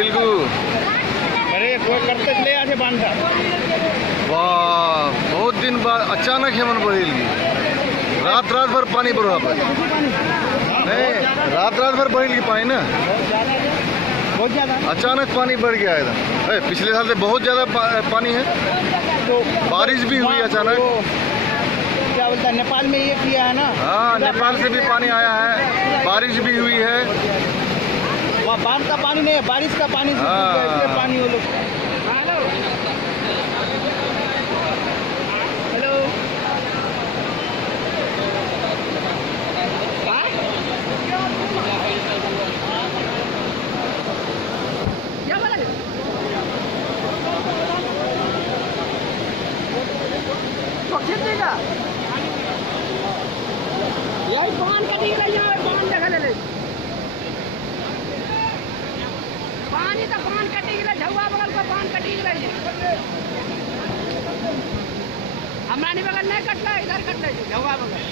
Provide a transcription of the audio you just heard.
बहिल को अरे कोई करते ले आजे बांधा वाह बहुत दिन बाद अचानक हेमन बहिल की रात भर पानी बढ़ा पर नहीं रात भर बहिल की पानी ना बहुत ज्यादा अचानक पानी बढ़ गया एकदम। पिछले साल से बहुत ज्यादा पानी है तो बारिश भी हुई अचानक। क्या बोलता है नेपाल में ये किया है ना। हाँ नेपाल से भी पानी आया है बारिश भी हुई है। वहाँ बांध का पानी नहीं है बारिश का पानी से इसलिए पानी वो लोग। हेलो क्या बोला यही पान कटी गई यहाँ पान देखा ले पानी तो पान कटी गई झुआ बगल को पान कटी गई हमारी बगल नहीं कटला इधर कटले झुआ बगल।